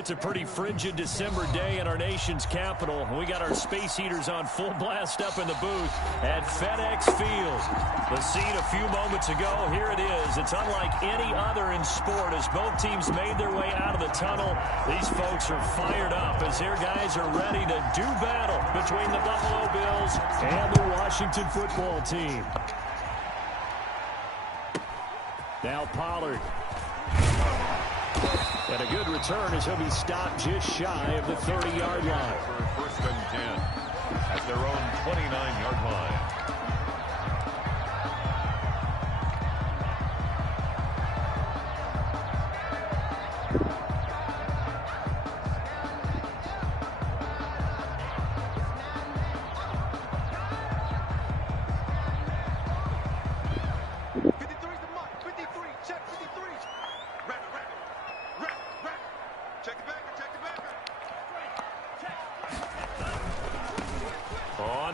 it's a pretty frigid December day in our nation's capital. We got our space heaters on full blast up in the booth at FedEx Field. The scene a few moments ago, here it is. It's unlike any other in sport as both teams made their way out of the tunnel. These folks are fired up as their guys are ready to do battle between the Buffalo Bills and the Washington football team. Now Pollard. And a good return as he'll be stopped just shy of the 30-yard line. For first and 10 at their own 29-yard line.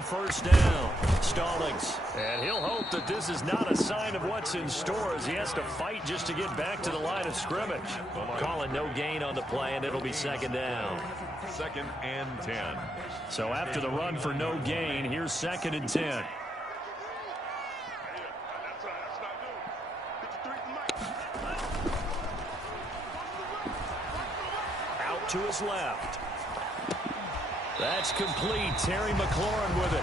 First down, Stallings. And he'll hope that this is not a sign of what's in store as he has to fight just to get back to the line of scrimmage. Calling no gain on the play, and it'll be second down. Second and 10. So after the run for no gain, here's second and 10. Out to his left. That's complete. Terry McLaurin with it.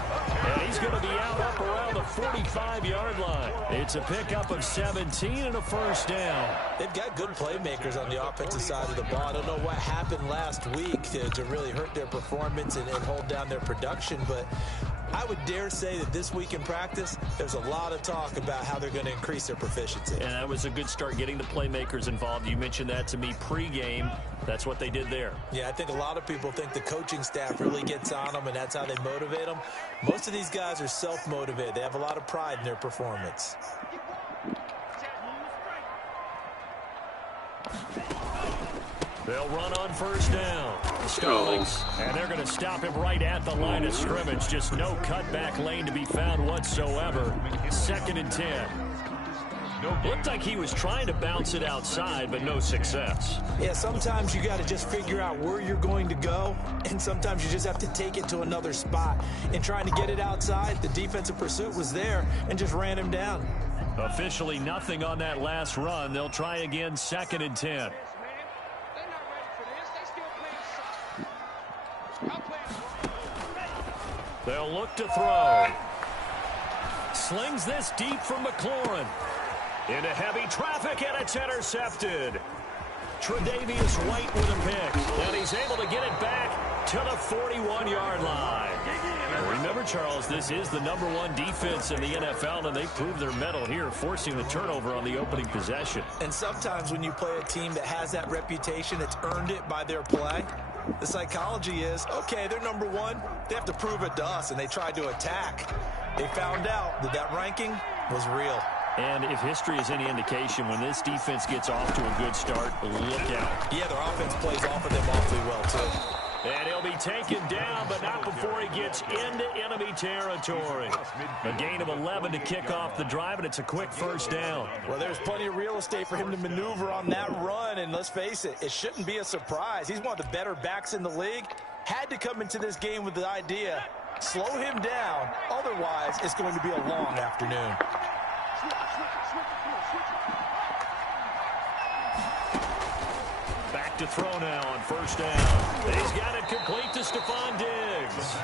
And he's going to be out up around the 45-yard line. It's a pickup of 17 and a first down. They've got good playmakers on the offensive side of the ball. I don't know what happened last week to really hurt their performance and hold down their production, but I would dare say that this week in practice, there's a lot of talk about how they're going to increase their proficiency. And that was a good start getting the playmakers involved. You mentioned that to me pregame. That's what they did there. Yeah, I think a lot of people think the coaching staff really gets on them, and that's how they motivate them. Most of these guys are self-motivated. They have a lot of pride in their performance. They'll run on first down. Stallings. And they're going to stop him right at the line of scrimmage. Just no cutback lane to be found whatsoever. Second and 10. Looked like he was trying to bounce it outside, but no success. Yeah, sometimes you got to just figure out where you're going to go, and sometimes you just have to take it to another spot. In trying to get it outside, the defensive pursuit was there and just ran him down. Officially nothing on that last run. They'll try again, second and 10. They'll look to throw. Slings this deep from McLaurin. Into heavy traffic, and it's intercepted. Tre'Davious White with a pick. And he's able to get it back to the 41-yard line. Remember, Charles, this is the #1 defense in the NFL, and they proved their mettle here, forcing the turnover on the opening possession. And sometimes when you play a team that has that reputation, it's earned it by their play. The psychology is, okay, they're #1. They have to prove it to us, and they tried to attack. They found out that that ranking was real. And if history is any indication, when this defense gets off to a good start, look out. Yeah, their offense plays off of them awfully well, too. And he'll be taken down, but not before he gets into enemy territory. A gain of 11 to kick off the drive, and it's a quick first down. Well, there's plenty of real estate for him to maneuver on that run, and let's face it, it shouldn't be a surprise. He's one of the better backs in the league. Had to come into this game with the idea, slow him down, otherwise it's going to be a long afternoon. Back to throw now on first down. He's got it complete to Stephon Diggs.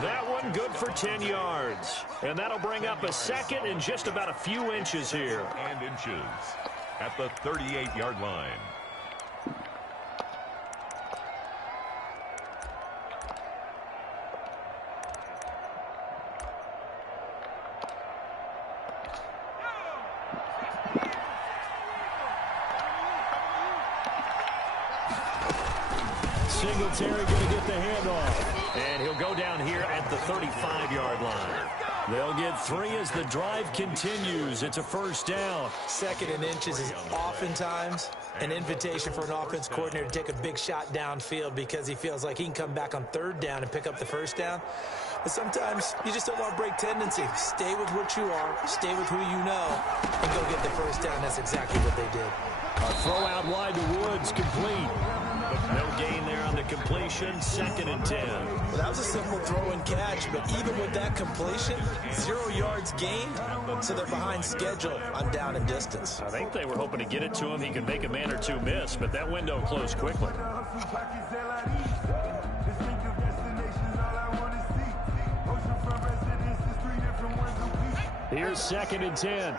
That one good for 10 yards. And that'll bring up a second and just about a few inches here. And inches at the 38-yard line. Singletary going to get the handoff. And he'll go down here at the 35-yard line. They'll get 3 as the drive continues. It's a first down. 2nd and inches is oftentimes an invitation for an offense coordinator to take a big shot downfield because he feels like he can come back on 3rd down and pick up the first down. But sometimes you just don't want to break tendency. Stay with what you are, stay with who you know, and go get the first down. That's exactly what they did. A throw out wide to Woods, complete. But no gain there on the completion, 2nd and 10. Well, that was a simple throw and catch, but even with that completion, 0 yards gained, so they're behind schedule on down and distance. I think they were hoping to get it to him. He could make a man or two miss, but that window closed quickly. Here's 2nd and 10.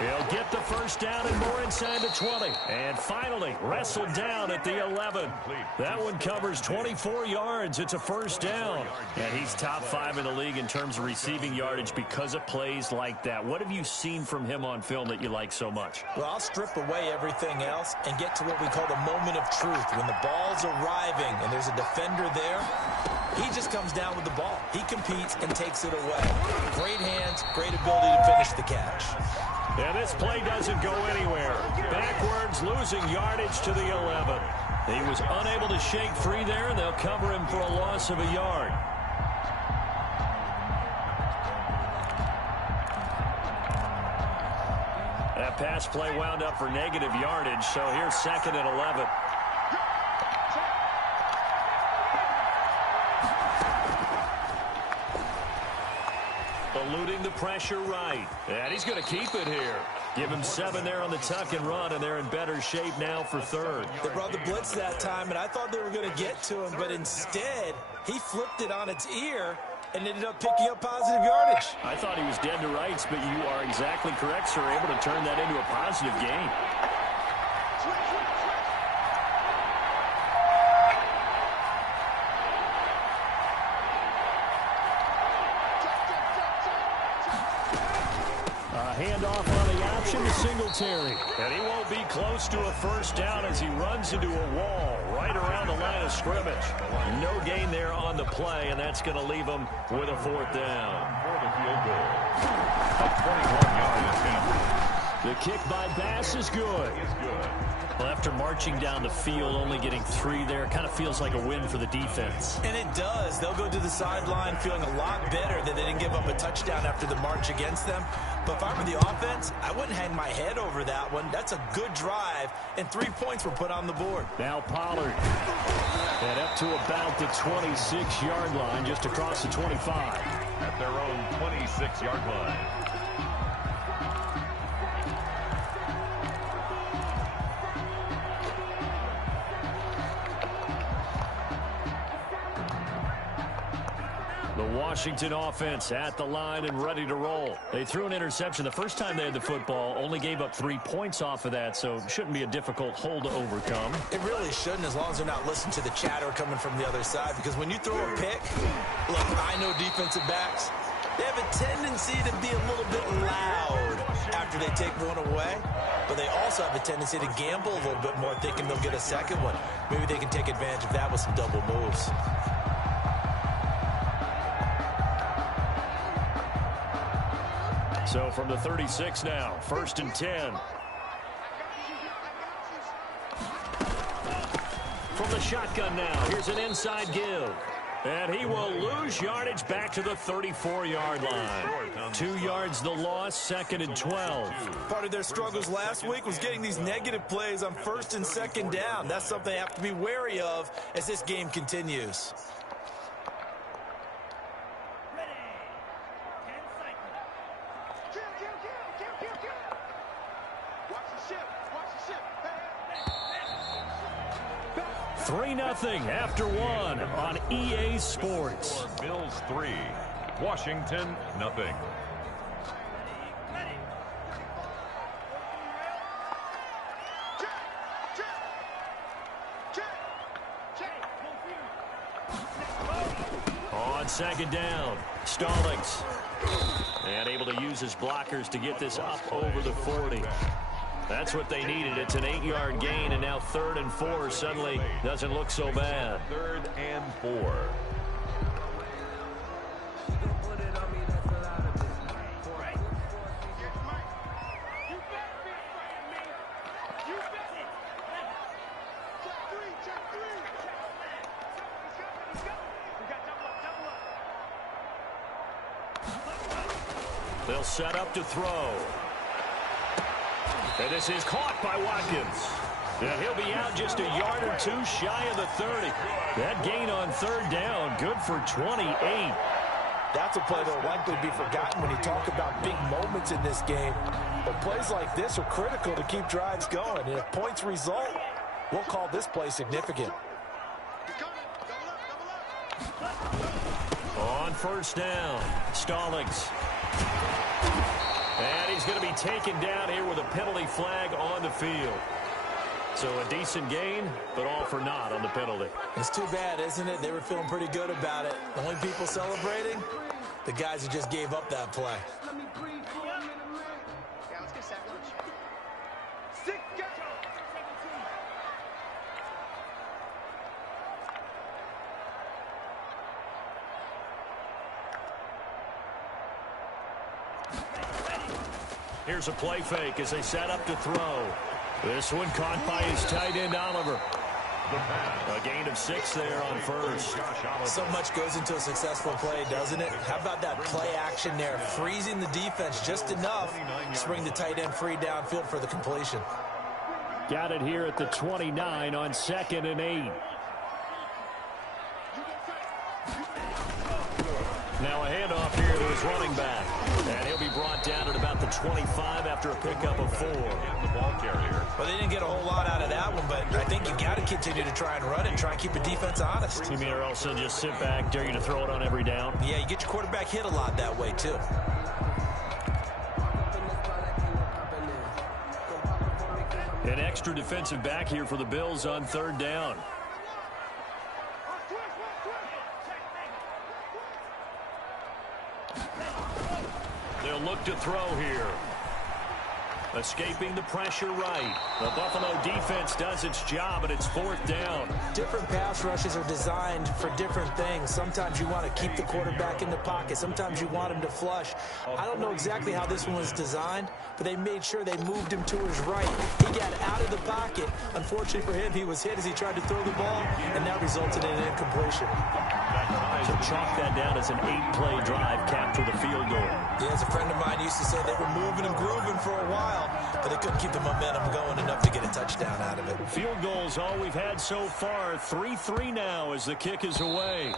He'll get the first down and more inside the 20. And finally, wrestled down at the 11. That one covers 24 yards. It's a first down. And he's top 5 in the league in terms of receiving yardage because of plays like that. What have you seen from him on film that you like so much? Well, I'll strip away everything else and get to what we call the moment of truth. When the ball's arriving and there's a defender there, he just comes down with the ball. He competes and takes it away. Great hands, great ability to finish the catch. And this play doesn't go anywhere. Backwards, losing yardage to the 11. He was unable to shake free there, and they'll cover him for a loss of a yard. That pass play wound up for negative yardage, so here's 2nd and 11. Eluding the pressure right. And he's going to keep it here. Give him 7 there on the tuck and run, and they're in better shape now for 3rd. They brought the blitz that time, and I thought they were going to get to him, but instead, he flipped it on its ear and ended up picking up positive yardage. I thought he was dead to rights, but you are exactly correct, sir. Able to turn that into a positive gain. Handoff on the option to Singletary. And he won't be close to a first down as he runs into a wall right around the line of scrimmage. No gain there on the play, and that's going to leave him with a 4th down. For the field goal. A 21-yard attempt. The kick by Bass is good. Well, after marching down the field, only getting 3 there, kind of feels like a win for the defense. And it does. They'll go to the sideline feeling a lot better that they didn't give up a touchdown after the march against them. But if I were the offense, I wouldn't hang my head over that one. That's a good drive, and 3 points were put on the board. Now Pollard. And up to about the 26-yard line, just across the 25. At their own 26-yard line. The Washington offense at the line and ready to roll. They threw an interception the first time they had the football, only gave up 3 points off of that, so shouldn't be a difficult hole to overcome. It really shouldn't, as long as they're not listening to the chatter coming from the other side, because when you throw a pick, look, I know defensive backs, they have a tendency to be a little bit loud after they take one away, but they also have a tendency to gamble a little bit more, thinking they'll get a second one. Maybe they can take advantage of that with some double moves. So from the 36 now, 1st and 10. From the shotgun now, here's an inside give. And he will lose yardage back to the 34-yard line. 2 yards the loss, 2nd and 12. Part of their struggles last week was getting these negative plays on 1st and 2nd down. That's something they have to be wary of as this game continues. Three 0 after 1 on EA Sports. Bills 3, Washington 0. On 2nd down, Stallings. And able to use his blockers to get this up over the 40. That's what they needed. It's an 8-yard gain, and now 3rd and 4 suddenly doesn't look so bad. 3rd and 4. They'll set up to throw. And this is caught by Watkins. And he'll be out just a yard or two shy of the 30. That gain on 3rd down, good for 28. That's a play that will likely be forgotten when you talk about big moments in this game. But plays like this are critical to keep drives going. And if points result, we'll call this play significant. On 1st down, Stallings. And he's going to be taken down here with a penalty flag on the field. So a decent gain, but all for naught on the penalty. It's too bad, isn't it? They were feeling pretty good about it. The only people celebrating, the guys who just gave up that play. Here's a play fake as they set up to throw. This one caught by his tight end, Oliver. A gain of 6 there on 1st. So much goes into a successful play, doesn't it? How about that play action there? Freezing the defense just enough to bring the tight end free downfield for the completion. Got it here at the 29 on 2nd and 8. Now a handoff here to his running back. And he'll be brought down at about the 25 after a pickup of 4. The ball carrier. Well, they didn't get a whole lot out of that one, but I think you got to continue to try and run it and try and keep the defense honest. You mean or else they'll just sit back, dare you to throw it on every down? Yeah, you get your quarterback hit a lot that way, too. An extra defensive back here for the Bills on 3rd down. They'll look to throw here. Escaping the pressure right. The Buffalo defense does its job, and it's 4th down. Different pass rushes are designed for different things. Sometimes you want to keep the quarterback in the pocket. Sometimes you want him to flush. I don't know exactly how this one was designed, but they made sure they moved him to his right. He got out of the pocket. Unfortunately for him, he was hit as he tried to throw the ball, and that resulted in an incompletion. So chalk that down as an 8-play drive, capture the field goal. Yeah, as a friend of mine used to say, they were moving and grooving for a while, but they couldn't keep the momentum going enough to get a touchdown out of it. Field goals all we've had so far. 3-3 now as the kick is away.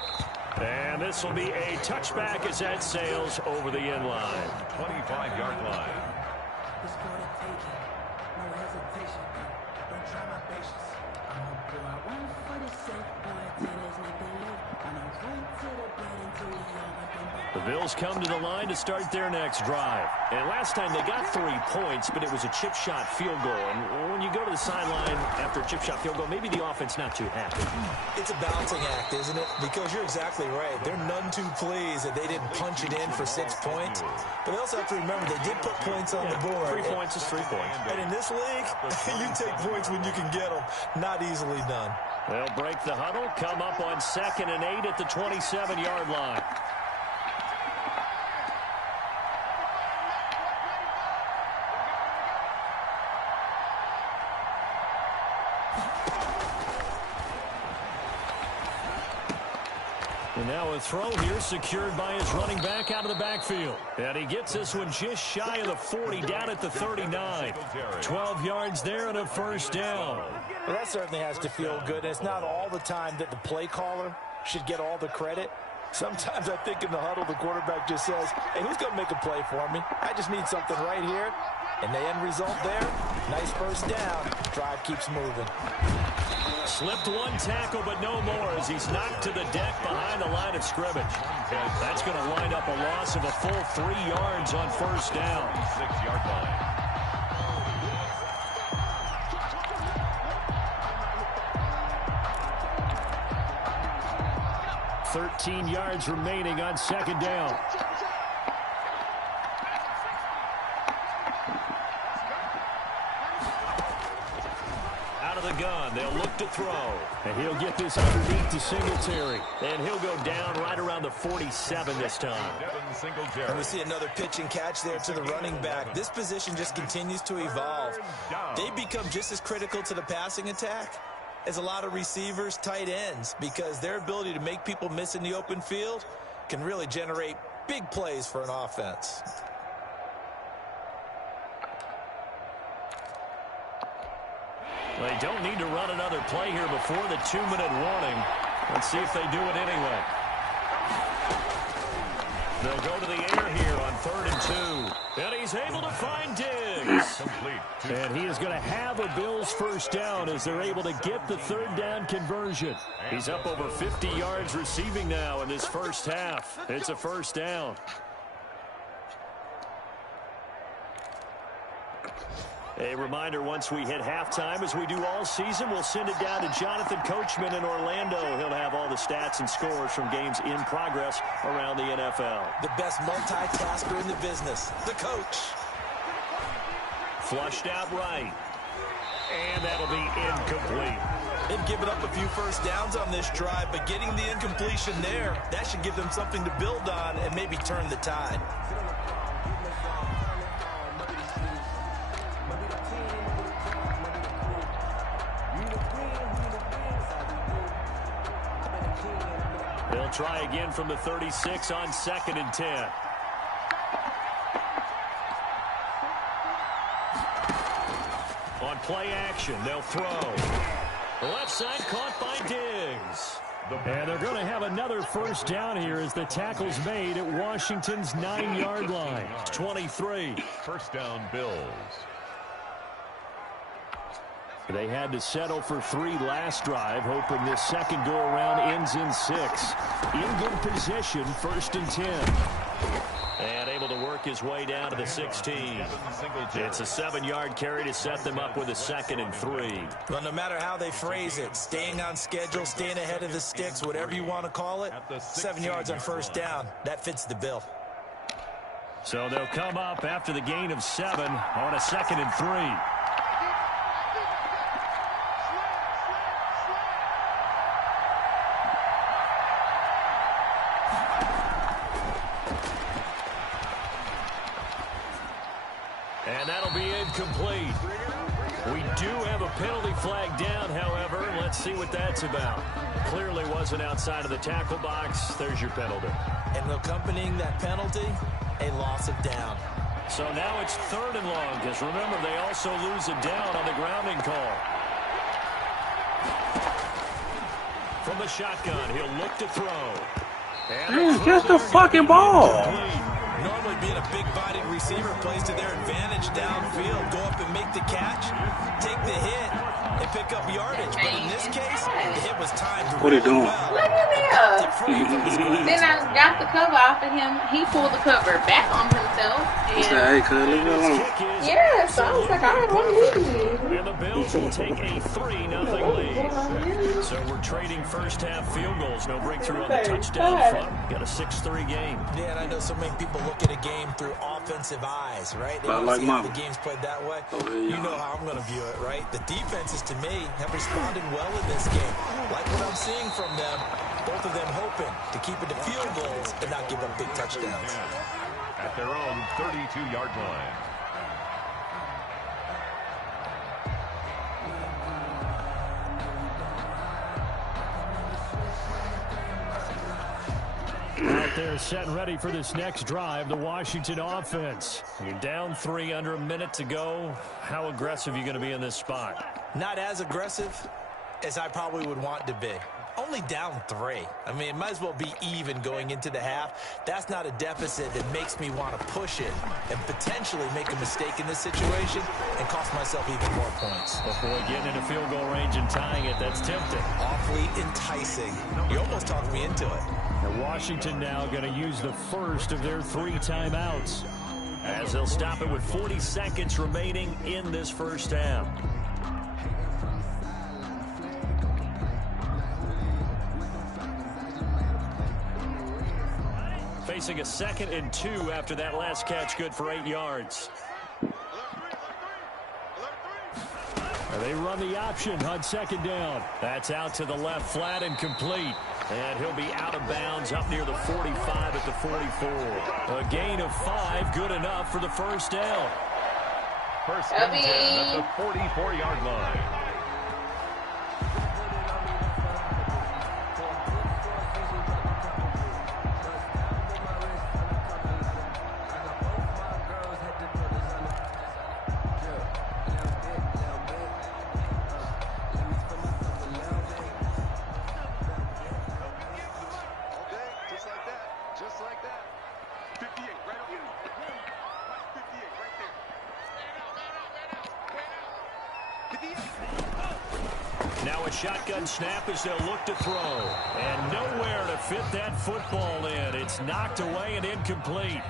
And this will be a touchback as that sails over the end line. 25-yard line. The Bills come to the line to start their next drive. And last time they got 3 points, but it was a chip shot field goal. And when you go to the sideline after a chip shot field goal, maybe the offense not too happy. It's a balancing act, isn't it? Because you're exactly right. They're none too pleased that they didn't punch it in for 6 points. But they also have to remember they did put points on the board. 3 points is 3 points. And in this league, you take points when you can get them. Not easily done. They'll break the huddle, come up on 2nd and 8 at the 27-yard line. And now a throw here secured by his running back out of the backfield. And he gets this one just shy of the 40 down at the 39. 12 yards there and a 1st down. Well, that certainly has to feel good. And it's not all the time that the play caller should get all the credit. Sometimes I think in the huddle the quarterback just says, hey, who's going to make a play for me? I just need something right here. And the end result there, nice 1st down. Drive keeps moving. Slipped one tackle, but no more as he's knocked to the deck behind the line of scrimmage. That's going to wind up a loss of a full 3 yards on 1st down. 6-yard line. $13 yards remaining on 2nd down. of the gun. They'll look to throw. And he'll get this underneath to Singletary. And he'll go down right around the 47 this time. And we see another pitch and catch there to the running back. This position just continues to evolve. They become just as critical to the passing attack as a lot of receivers, tight ends, because their ability to make people miss in the open field can really generate big plays for an offense. They don't need to run another play here before the 2-minute warning. Let's see if they do it anyway. They'll go to the air here on 3rd and 2. And he's able to find Diggs. And he is going to have a Bills first down as they're able to get the 3rd down conversion. He's up over 50 yards receiving now in this first half. It's a first down. A reminder, once we hit halftime, as we do all season, we'll send it down to Jonathan Coachman in Orlando. He'll have all the stats and scores from games in progress around the NFL. The best multitasker in the business, the coach. Flushed out right. And that'll be incomplete. They've given up a few first downs on this drive, but getting the incompletion there, that should give them something to build on and maybe turn the tide. They'll try again from the 36 on 2nd and 10. On play action, they'll throw. Left side caught by Diggs. And they're going to have another first down here as the tackle's made at Washington's 9-yard line. 23. First down, Bills. They had to settle for 3 last drive, hoping this second go-around ends in 6. In good position, 1st and 10. And able to work his way down to the 16. It's a 7-yard carry to set them up with a 2nd and 3. Well, no matter how they phrase it, staying on schedule, staying ahead of the sticks, whatever you want to call it, 7 yards on first down, that fits the bill. So they'll come up after the gain of 7 on a 2nd and 3. And that'll be incomplete. We do have a penalty flag down, however. Let's see what that's about. Clearly wasn't outside of the tackle box. There's your penalty. And accompanying that penalty, a loss of down. So now it's 3rd and long, because remember, they also lose a down on the grounding call. From the shotgun, he'll look to throw. Man, catch the fucking ball. Normally being a big-bodied receiver plays to their advantage downfield. Go up and make the catch, take the hit, and pick up yardage. But in this case, the hit was timed What are you doing? Look at him. Then I got the cover off of him. He pulled the cover back on himself. He said, hey, cuz, leave me alone. Yeah, so I was like, all right, what do you need? And the Bills will take a 3-0 lead. So we're trading first-half field goals. No breakthrough on the touchdown front. Got a 6-3 game. Yeah, and I know so many people look at a game through offensive eyes, right? They want to see how the game's played that way. You know how I'm going to view it, right? The defenses, to me, have responded well in this game. Like what I'm seeing from them, both of them hoping to keep it to field goals and not give up big touchdowns. At their own 32-yard line. Out there set and ready for this next drive, the Washington offense. You're down 3 under a minute to go. How aggressive are you going to be in this spot? Not as aggressive as I probably would want to be. Only down 3. I mean, it might as well be even going into the half. That's not a deficit that makes me want to push it and potentially make a mistake in this situation and cost myself even more points. Oh boy, getting into field goal range and tying it, that's tempting. Awfully enticing. You almost talked me into it. And Washington now going to use the first of their 3 timeouts as they'll stop it with 40 seconds remaining in this first half. Facing a 2nd and 2 after that last catch, good for 8 yards. And they run the option on second down. That's out to the left, flat and complete. And he'll be out of bounds up near the 45 at the 44. A gain of 5, good enough for the first down. First and 10 at the 44-yard line. Now a shotgun snap as they'll look to throw. And nowhere to fit that football in. It's knocked away and incomplete.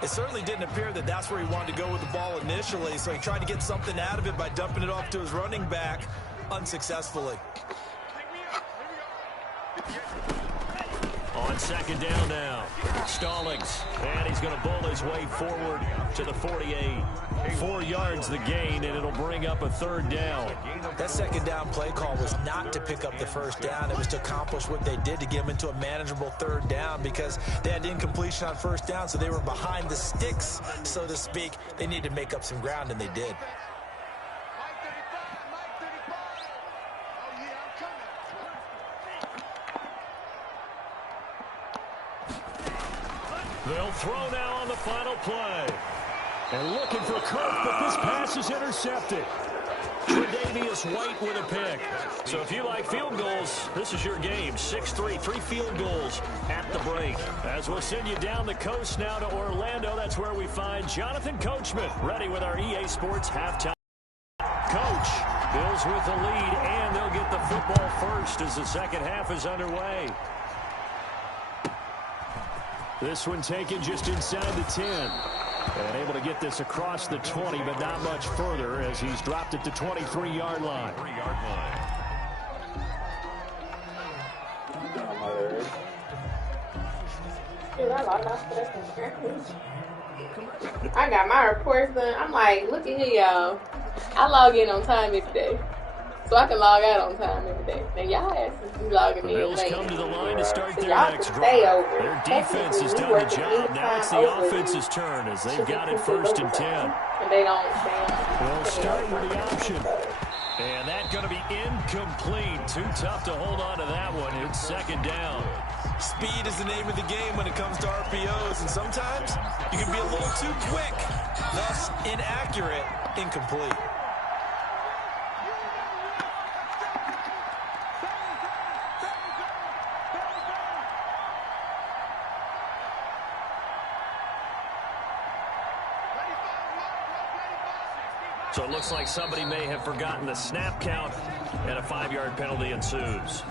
It certainly didn't appear that that's where he wanted to go with the ball initially, so he tried to get something out of it by dumping it off to his running back unsuccessfully. On second down now, Stallings, and he's going to bull his way forward to the 48. 4 yards the gain, and it'll bring up a third down. That second down play call was not to pick up the first down. It was to accomplish what they did to get them into a manageable third down because they had incompletion on first down, so they were behind the sticks, so to speak. They needed to make up some ground, and they did. They'll throw now on the final play. And looking for Kirk, but this pass is intercepted. Tre'Davious White with a pick. So if you like field goals, this is your game. 6-3, 3 field goals at the break. As we'll send you down the coast now to Orlando, that's where we find Jonathan Coachman ready with our EA Sports halftime. Coach, Bills with the lead, and they'll get the football first as the second half is underway. This one taken just inside the 10. And able to get this across the 20, but not much further as he's dropped it to 23-yard line. I got my reports done. I'm like, look at here, y'all. I log in on time every day, so I can log out on time every day. And y'all asking to log in Bills late. come to the line to start So their y'all next can stay drive. over. Their defense has done the job. Now it's the offense's turn as they've got it first and 10. And they don't. They'll start with the option. And that's going to be incomplete. Too tough to hold on to that one. It's second down. Speed is the name of the game when it comes to RPOs, and sometimes you can be a little too quick, thus inaccurate, incomplete. So it looks like somebody may have forgotten the snap count, and a 5-yard penalty ensues.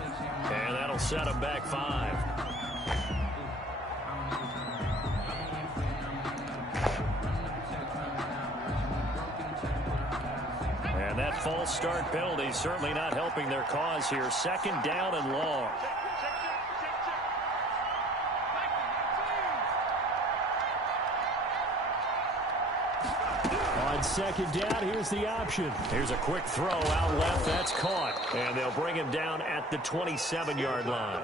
And that'll set them back 5. And that false start penalty certainly not helping their cause here. Second down and long. On second down, here's the option. Here's a quick throw out left. That's caught. And they'll bring him down at the 27-yard line.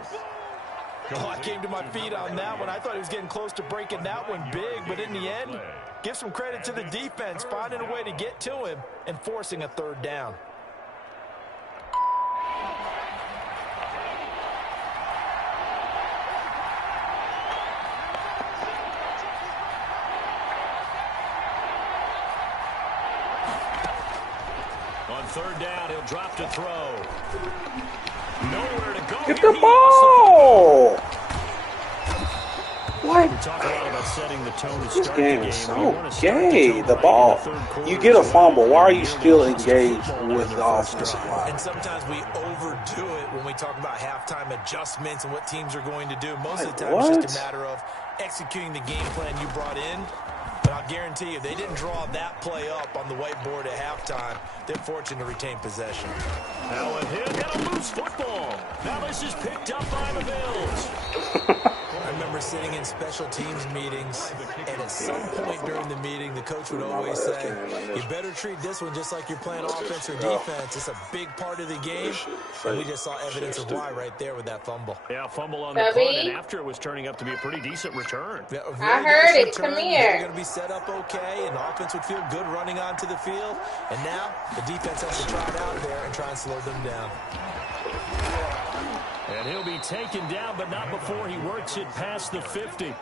Oh, I came to my feet on that one. I thought he was getting close to breaking that one big, but in the end, give some credit to the defense, finding a way to get to him and forcing a third down. On third down, he'll drop to throw. Nowhere to go. Get the ball! What? We talk a lot about setting the tone to This start game the is game. You so want to start gay. tone The right ball. in the third quarter. You get a fumble. Why are you Really still wants to engaged football with in the their first offensive drive. line? And sometimes we overdo it when we talk about halftime adjustments and what teams are going to do. Most of the time, it's just a matter of executing the game plan you brought in. But I'll guarantee you, they didn't draw that play up on the whiteboard at halftime. They're fortunate to retain possession. Now a hit and a loose football. Now this is picked up by the Bills. I remember sitting in special teams meetings, and it at some point during the meeting, the coach would always say, you better treat this one just like you're playing offense or defense. It's a big part of the game, and we just saw evidence of why right there with that fumble. Yeah, fumble on the punt, and after it was turning up to be a pretty decent return. Yeah, really I heard it. return. Come here. They're going to be set up okay, and the offense would feel good running onto the field. And now the defense has to try it out there and try and slow them down. And he'll be taken down, but not before he works it past the 50.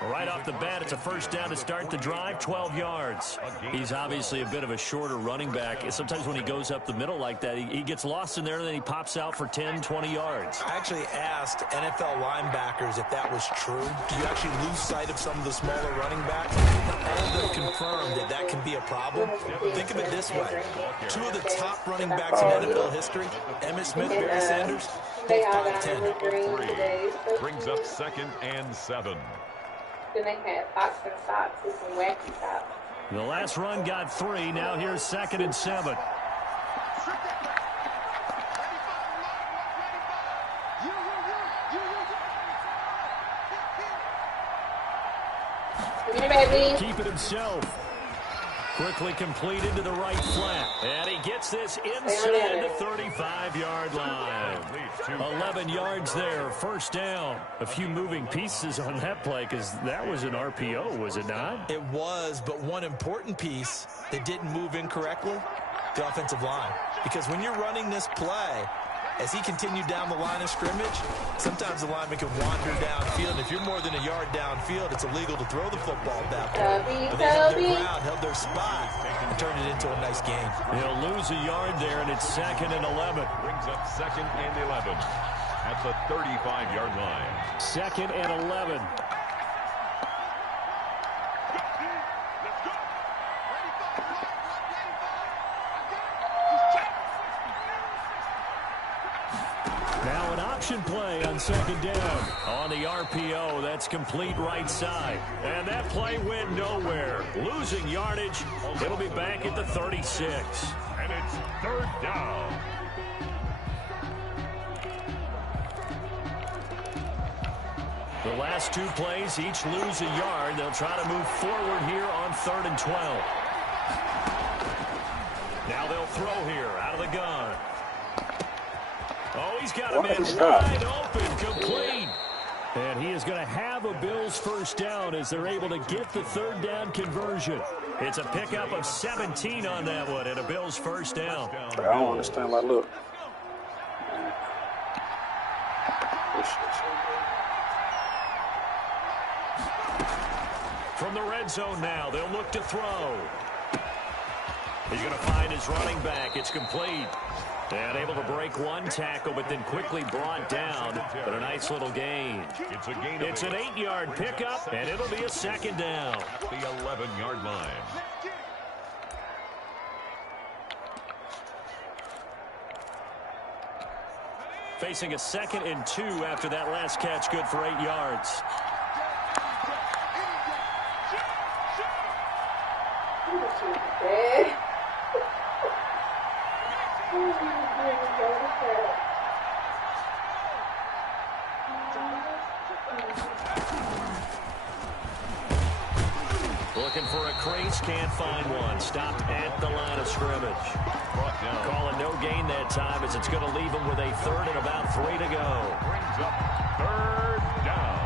Right off the bat, it's a first down to start the drive, 12 yards. He's obviously a bit of a shorter running back. Sometimes when he goes up the middle like that, he gets lost in there, and then he pops out for 10, 20 yards. I actually asked NFL linebackers if that was true. Do you actually lose sight of some of the smaller running backs? All of them confirmed that that can be a problem. Think of it this way. Two of the top running backs in NFL history, Emmitt Smith, Barry Sanders, both 5'10". Brings up 2nd and 7. Then they had boxing socks with some wacky socks. The last run got 3. Now here's 2nd and 7. Come here, baby. Keep it himself. Quickly completed to the right flat. And he gets this inside the 35-yard line. 11 yards there, first down. A few moving pieces on that play because that was an RPO, was it not? It was, but one important piece that didn't move incorrectly, the offensive line. Because when you're running this play, as he continued down the line of scrimmage, sometimes the lineman can wander downfield. And if you're more than a yard downfield, it's illegal to throw the football at that point. But they held their ground, held their spot, and turned it into a nice game. He'll lose a yard there, and it's 2nd and 11. Brings up 2nd and 11 at the 35-yard line. 2nd and 11. Now an option play on 2nd down. On the RPO, that's complete right side. And that play went nowhere. Losing yardage. It'll be back at the 36. And it's 3rd down. The last 2 plays, each lose a yard. They'll try to move forward here on 3rd and 12. Now they'll throw here out of the gun. Oh, he's got a man wide open, complete. And he is going to have a Bills first down as they're able to get the 3rd down conversion. It's a pickup of 17 on that one and a Bills first down. I don't understand that look. From the red zone now, they'll look to throw. He's going to find his running back. It's complete. And able to break one tackle, but then quickly brought down. But a nice little gain. It's an 8-yard pickup, and it'll be a 2nd down. The 11-yard line. Facing a 2nd and 2 after that last catch, good for 8 yards. Looking for a crease, can't find one. Stopped at the line of scrimmage. Calling no gain that time as it's going to leave him with a 3rd and about 3 to go. Brings up 3rd down.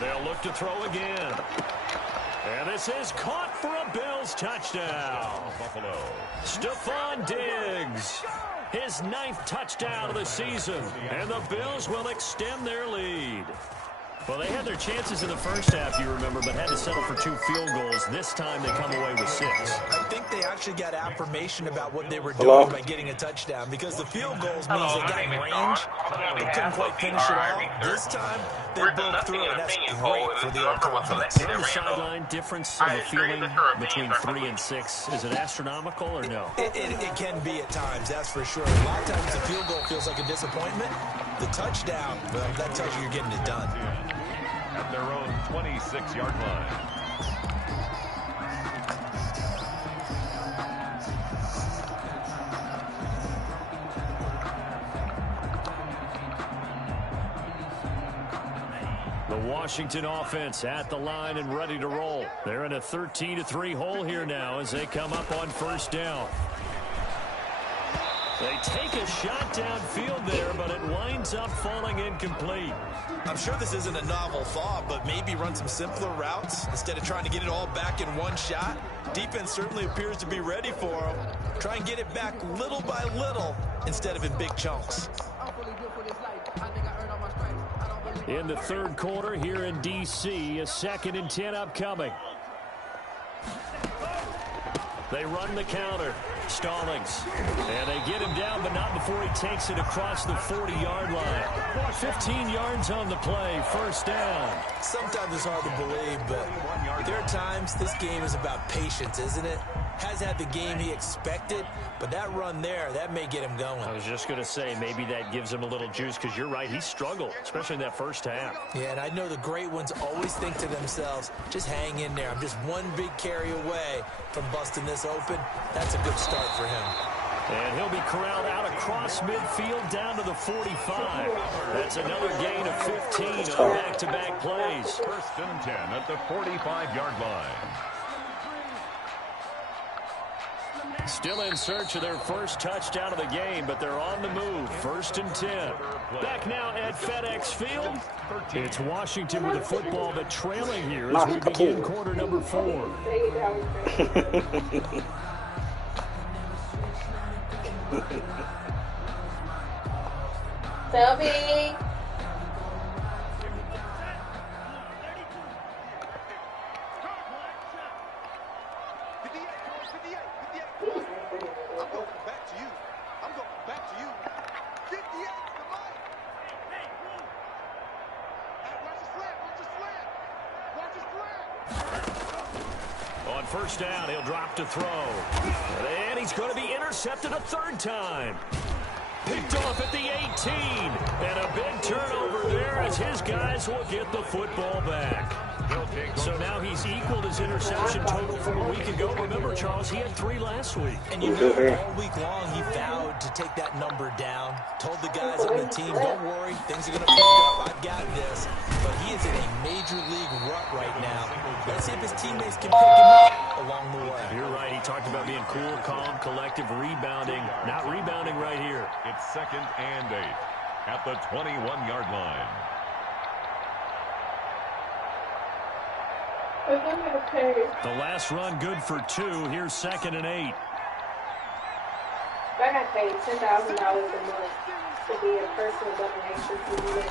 They'll look to throw again. And this is caught for a Bills touchdown. Buffalo. Stephon Diggs, his 9th touchdown of the season. And the Bills will extend their lead. Well, they had their chances in the first half, you remember, but had to settle for 2 field goals. This time they come away with 6. I think they actually got affirmation about what they were doing by getting a touchdown, because the field goals means they got range. They couldn't quite finish it all. This time, they broke through, and that's great for the old confidence. On the sideline, difference in the feeling between 3 and 6, is it astronomical or no? It can be at times, that's for sure. A lot of times the field goal feels like a disappointment. The touchdown, well, that tells you you're getting it done. At their own 26-yard line. The Washington offense at the line and ready to roll. They're in a 13-3 hole here now as they come up on first down. They take a shot downfield there, but it winds up falling incomplete. I'm sure this isn't a novel thought, but maybe run some simpler routes instead of trying to get it all back in one shot. Defense certainly appears to be ready for them. Try and get it back little by little instead of in big chunks. In the third quarter here in D.C., a 2nd and 10 upcoming. They run the counter. Stallings. And they get him down, but not before he takes it across the 40-yard line. 15 yards on the play. First down. Sometimes it's hard to believe, but there are times this game is about patience, isn't it? Has had the game he expected, but that run there, that may get him going. I was just going to say, maybe that gives him a little juice, because you're right, he struggled, especially in that first half. Yeah, and I know the great ones always think to themselves, just hang in there. I'm just one big carry away from busting this open. That's a good start for him. And he'll be corralled out across midfield down to the 45. That's another gain of 15 on back-to-back plays. First and 10 at the 45-yard line. Still in search of their first touchdown of the game, but they're on the move. First and 10. Back now at FedEx Field. It's Washington with the football, but trailing here as we begin quarter number 4. Selby. On first down, he'll drop to throw. And he's going to be intercepted a third time. Picked off at the 18. And a big turnover there as his guys will get the football back. So now he's equaled his interception total from a week ago. Remember, Charles, he had 3 last week. And you know, all week long he vowed to take that number down. Told the guys on the team, don't worry, things are going to pick up. I've got this. But he is in a major league rut right now. Let's see if his teammates can pick him up along the way. You're right. He talked about being cool, calm, collective, rebounding. Not rebounding right here. It's 2nd and 8 at the 21-yard line. The last run good for 2. Here's 2nd and 8. I got paid $10,000 a month to be a personal donation to you.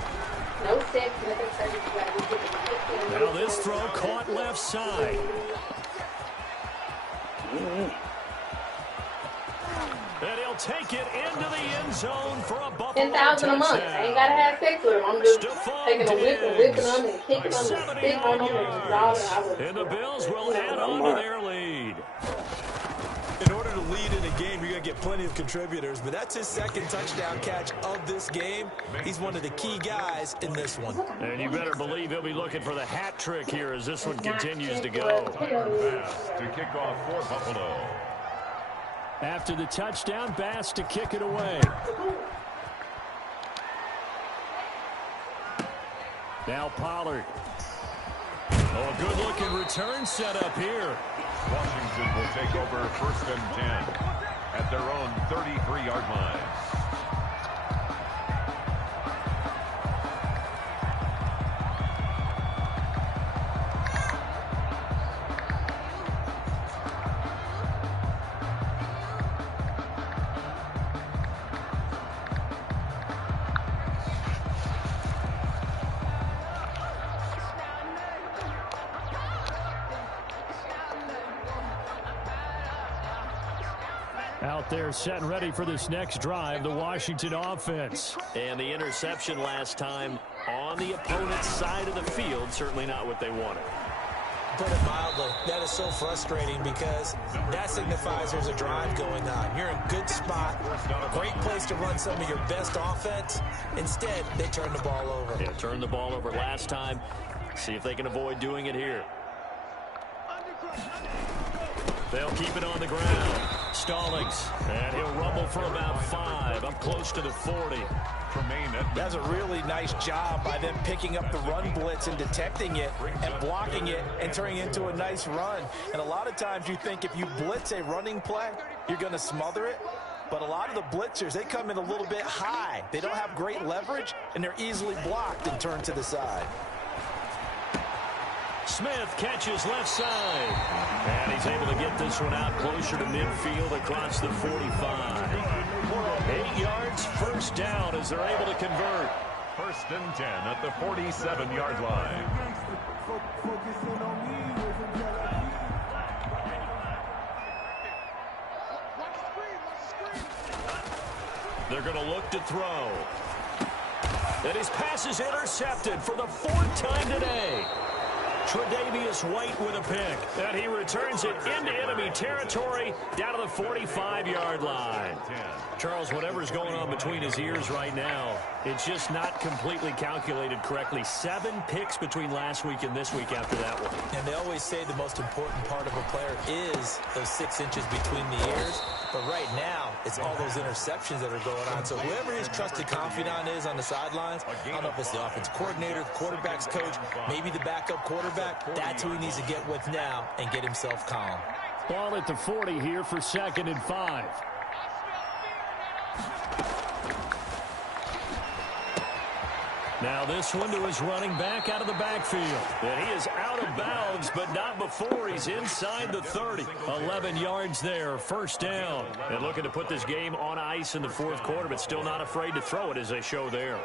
No sex, nothing. Now this throw caught left side. And he'll take it into the end zone for a Buffalo touchdown. $10,000 a month. I ain't got to have sex with him. I'm just taking a whip and whipping them and kicking them and spitting on them and drawing. And the Bills will add on to their lead. In order to lead in a game, you're going to get plenty of contributors, but that's his 2nd touchdown catch of this game. He's one of the key guys in this one. And you better believe he'll be looking for the hat trick here as this one continues to go. Bass to kick off for Buffalo. After the touchdown, Bass to kick it away. Now Pollard. Oh, a good-looking return set up here. Washington will take over 1st and 10 at their own 33-yard line. Out there set and ready for this next drive, the Washington offense. And the interception last time on the opponent's side of the field, certainly not what they wanted. put it mildly. That is so frustrating because that signifies there's a drive going on. You're in a good spot, a great place to run some of your best offense. Instead, they turn the ball over. Yeah, turned the ball over last time. See if they can avoid doing it here. They'll keep it on the ground. Stallings, and he'll rumble for about 5, up close to the 40. That's a really nice job by them picking up the run blitz and detecting it and blocking it and turning it into a nice run. And a lot of times you think if you blitz a running play, you're going to smother it. But a lot of the blitzers, they come in a little bit high. They don't have great leverage, and they're easily blocked and turned to the side. Smith catches left side. And he's able to get this one out closer to midfield across the 45. 8 yards, first down as they're able to convert. 1st and 10 at the 47-yard line. They're going to look to throw. And his pass is intercepted for the 4th time today. Tre'Davious White with a pick. And he returns it into enemy territory down to the 45-yard line. Charles, whatever's going on between his ears right now, it's just not completely calculated correctly. 7 picks between last week and this week after that one. And they always say the most important part of a player is those 6 inches between the ears. But right now, it's all those interceptions that are going on. So whoever his trusted confidant is on the sidelines, I don't know if it's the offense coordinator, the quarterback's coach, maybe the backup quarterback, that's who he needs to get with now and get himself calm. Ball at the 40 here for 2nd and 5. Now this one to his running back out of the backfield. And he is out of bounds, but not before he's inside the 30. 11 yards there, first down. And looking to put this game on ice in the 4th quarter, but still not afraid to throw it as they show there.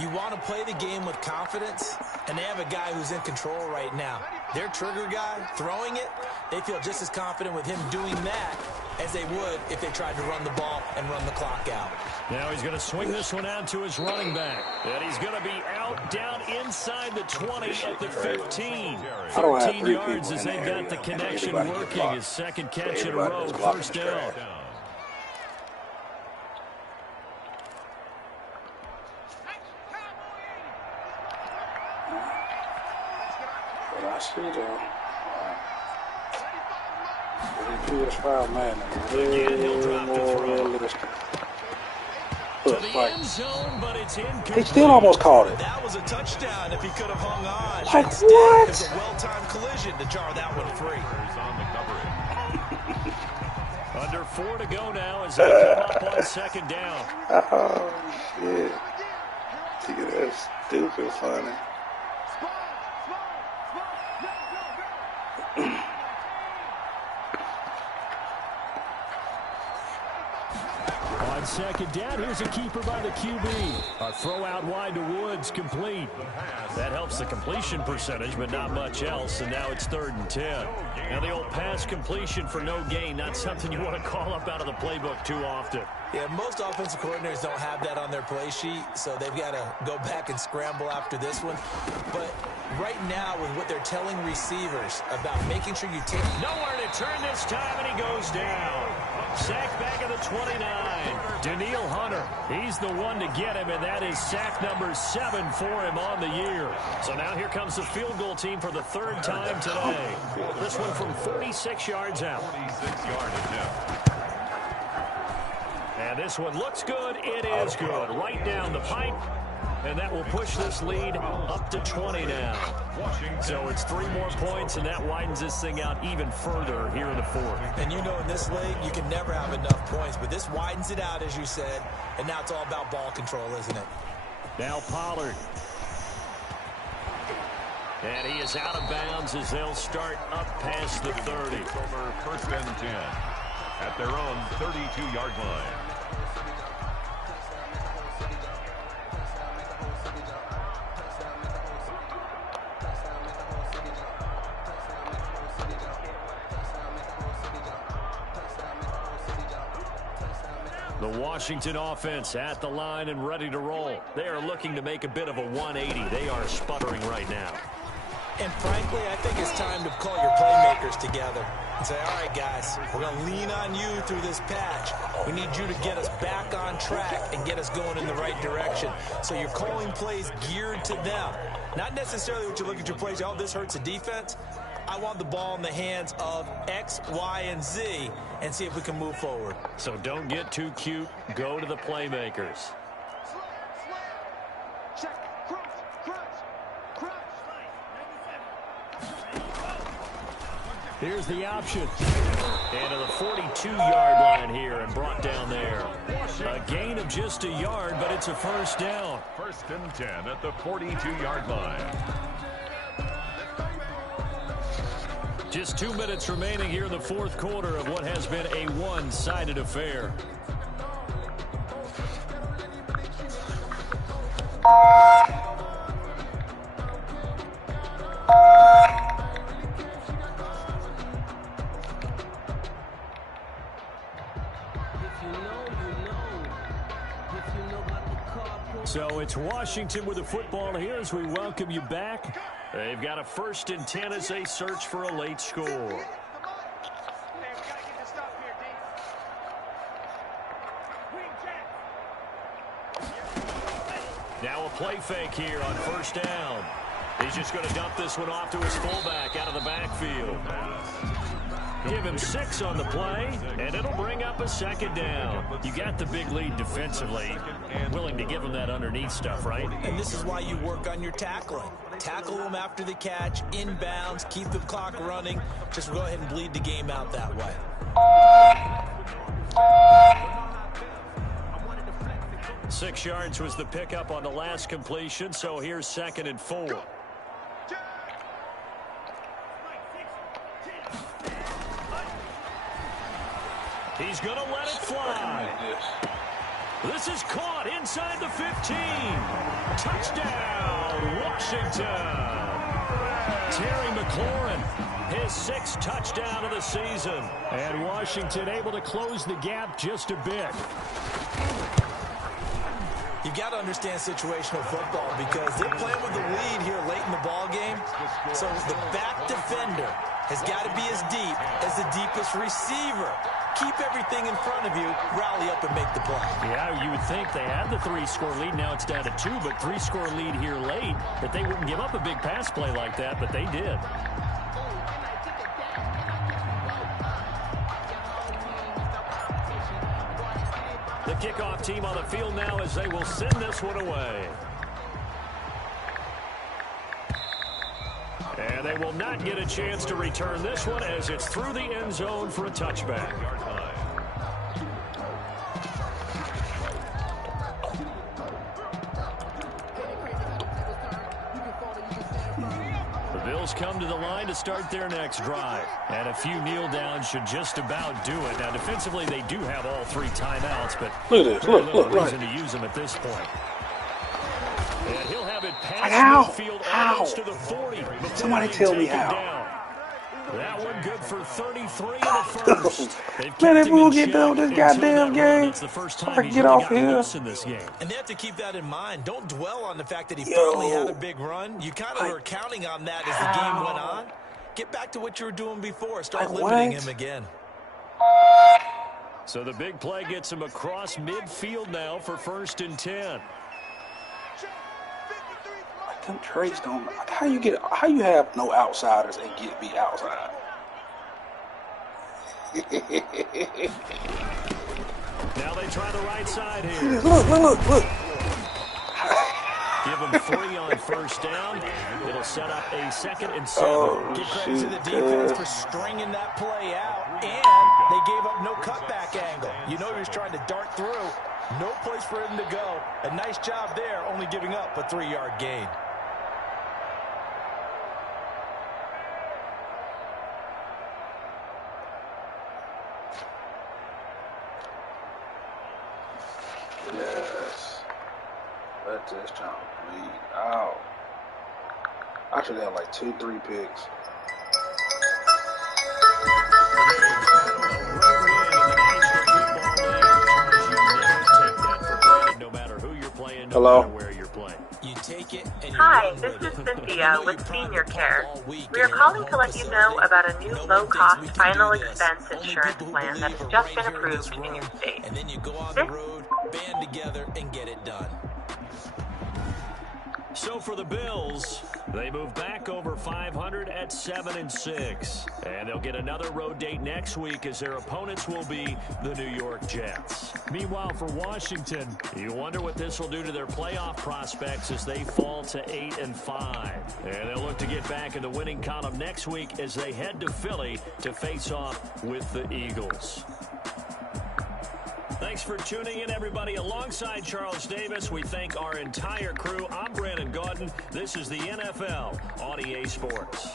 You want to play the game with confidence, and they have a guy who's in control right now. Their trigger guy, throwing it, they feel just as confident with him doing that as they would if they tried to run the ball and run the clock out. Now he's going to swing this one out to his running back. And he's going to be out down inside the 20 at the 15. 13 yards as they've got the connection working. His 2nd catch in a row, first down. I see the PS5 Madden. Again, he'll drop to throw. To the end zone, but it's incomplete. He still almost caught it. That was a touchdown if he could have hung on. Like Instead, what? It was a well-timed collision to jar that one free. Under 4 to go now as they come up on 2nd down. Oh, shit. Look at that stupid funny. On 2nd down, here's a keeper by the QB. A throw out wide to Woods, complete. That helps the completion percentage, but not much else, and now it's 3rd and 10. Now the old pass completion for no gain, not something you want to call up out of the playbook too often. Yeah, most offensive coordinators don't have that on their play sheet, so they've got to go back and scramble after this one. But right now, with what they're telling receivers about making sure you take... Nowhere to turn this time, and he goes down. Sack back at the 29. Daniil Hunter, he's the one to get him, and that is sack number 7 for him on the year. So now here comes the field goal team for the 3rd time today. This one from 46 yards out. 46 yard attempt. And this one looks good. It is good. Right down the pipe. And that will push this lead up to 20 now. So it's 3 more points, and that widens this thing out even further here in the 4th. And you know in this league, you can never have enough points, but this widens it out, as you said, and now it's all about ball control, isn't it? Now Pollard. And he is out of bounds as they'll start up past the 30. Over 1st and 10 at their own 32-yard line. The Washington offense at the line and ready to roll. They are looking to make a bit of a 180. They are sputtering right now. And frankly, I think it's time to call your playmakers together and say, all right, guys, we're going to lean on you through this patch. We need you to get us back on track and get us going in the right direction. So you're calling plays geared to them. Not necessarily what you look at your plays, oh, this hurts the defense. I want the ball in the hands of X, Y, and Z and see if we can move forward. So don't get too cute. Go to the playmakers. Here's the option. And to the 42-yard line here and brought down there. A gain of just a yard, but it's a first down. 1st and 10 at the 42-yard line. Just 2 minutes remaining here in the fourth quarter of what has been a one-sided affair. So it's Washington with the football here as we welcome you back. They've got a 1st and 10 as they search for a late score. Now a play fake here on 1st down. He's just going to dump this one off to his fullback out of the backfield. Give him 6 on the play, and it'll bring up a 2nd down. You got the big lead defensively. Willing to give him that underneath stuff, right? And this is why you work on your tackling. Tackle them after the catch, inbounds, keep the clock running. Just go ahead and bleed the game out that way. Six yards was the pickup on the last completion, so here's 2nd and 4. He's going to let it fly. This is caught inside the 15. Touchdown, Washington. Terry McLaurin, his 6th touchdown of the season. And Washington able to close the gap just a bit. You've got to understand situational football because they're playing with the lead here late in the ball game. So the back defender has got to be as deep as the deepest receiver. Keep everything in front of you, rally up and make the play. Yeah, you would think they had the 3-score lead. Now it's down to 2, but 3-score lead here late. That they wouldn't give up a big pass play like that, but they did. The kickoff team on the field now as they will send this one away. And they will not get a chance to return this one as it's through the end zone for a touchback. The Bills come to the line to start their next drive. And a few kneel downs should just about do it. Now, defensively, they do have all 3 timeouts, but Look at this. very Look, little look, reason to use them at this point. And he'll have it past How? midfield How? almost to the 40. Somebody tell me how. Down. That one good for 33 in the first. Man, if we will get done with this goddamn game, it's the first I time can he's get really off gotten here. loose in this game. And they have to keep that in mind. Don't dwell on the fact that he Yo. finally had a big run. You kind of were counting on that as the game went on. Get back to what you were doing before. Start Like limiting what? him again. So the big play gets him across midfield now for 1st and 10. Them trades don't. How you have no outsiders and get beat outside? Now they try the right side here. Look. Give them 3 on 1st down. It'll set up a 2nd and 7. Oh, Give credit to the shoot, defense for stringing that play out, and they gave up no cutback angle. You know he was trying to dart through. No place for him to go. A nice job there, only giving up a 3-yard gain. Yes. Let this jump bleed out. I should have like 2-3 picks. No matter who you're playing, no Hello? matter where you're playing. You take Hi, this is Cynthia with Senior Care. We are calling to let you know about a new low-cost final expense insurance plan that has just been approved in your state. And then you go on the road, band together, and get it done. So for the Bills, they move back over 500 at 7-6. And they'll get another road date next week as their opponents will be the New York Jets. Meanwhile, for Washington, you wonder what this will do to their playoff prospects as they fall to 8-5. And they'll look to get back in the winning column next week as they head to Philly to face off with the Eagles. Thanks for tuning in, everybody. Alongside Charles Davis, we thank our entire crew. I'm Brandon Gaudin. This is the NFL on EA Sports.